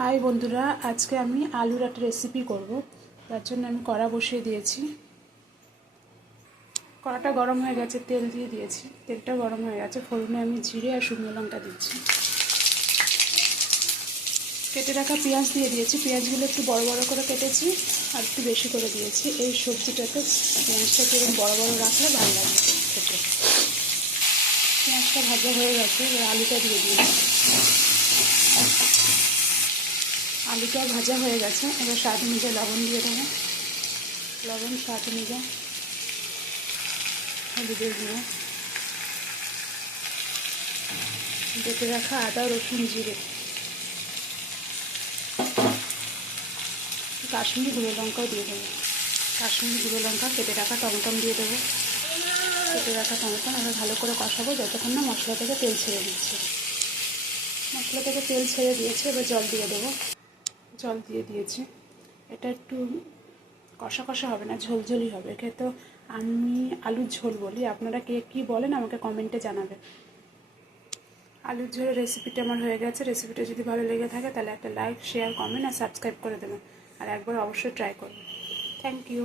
High বন্ধুরা, আজকে আমি আলুর একটা রেসিপি করব। তার জন্য আমি কড়া বসিয়ে দিয়েছি। কড়াটা গরম হয়ে গেছে, তেল দিয়ে দিয়েছি। তেলটা গরম হয়ে গেছে, ফোড়নে আমি জিরে আর শুকনো লঙ্কা দিচ্ছি। কেটে রাখা পেঁয়াজ দিয়ে দিয়েছি। পেঁয়াজগুলো একটু বড় বড় করে কেটেছি আর একটু বেশি করে দিয়েছি। এই সবজিটাতে পেঁয়াজটাকে এরকম বড় বড় রাখলে ভালো লাগে খেতে। পেঁয়াজটা ভাজা হয়ে গেছে, এবার আলুটা দিয়ে দিয়েছি। আলুটাও ভাজা হয়ে গেছে, এবার স্বাদ অনুযায়ী লবণ দিয়ে দেবো। লবণ স্বাদ অনুযায়ী, হলুদের গুঁড়ো, বেটে রাখা আদা রসুন জিরে, কাশ্মীরি গুঁড়ো লঙ্কাও দিয়ে দেবো। কাশ্মীরি গুঁড়ো লঙ্কা, কেটে রাখা টমেটো দিয়ে দেবো। কেটে রাখা টমেটো এবার ভালো করে কষাবো যতক্ষণ না মশলা থেকে তেল ছেড়ে দিচ্ছে। মশলা থেকে তেল ছেড়ে দিয়েছে, এবার জল দিয়ে দেবো। জল দিয়ে দিয়েছি। এটা একটু কষা কষা হবে না, ঝোলঝোলই হবে। একে তো আমি আলুর ঝোল বলি, আপনারা কে কী বলেন আমাকে কমেন্টে জানাবে। আলুর ঝোলের রেসিপিটা আমার হয়ে গেছে। রেসিপিটা যদি ভালো লেগে থাকে তাহলে একটা লাইক, শেয়ার, কমেন্ট আর সাবস্ক্রাইব করে দেবেন। আর একবার অবশ্যই ট্রাই করবেন। Thank you.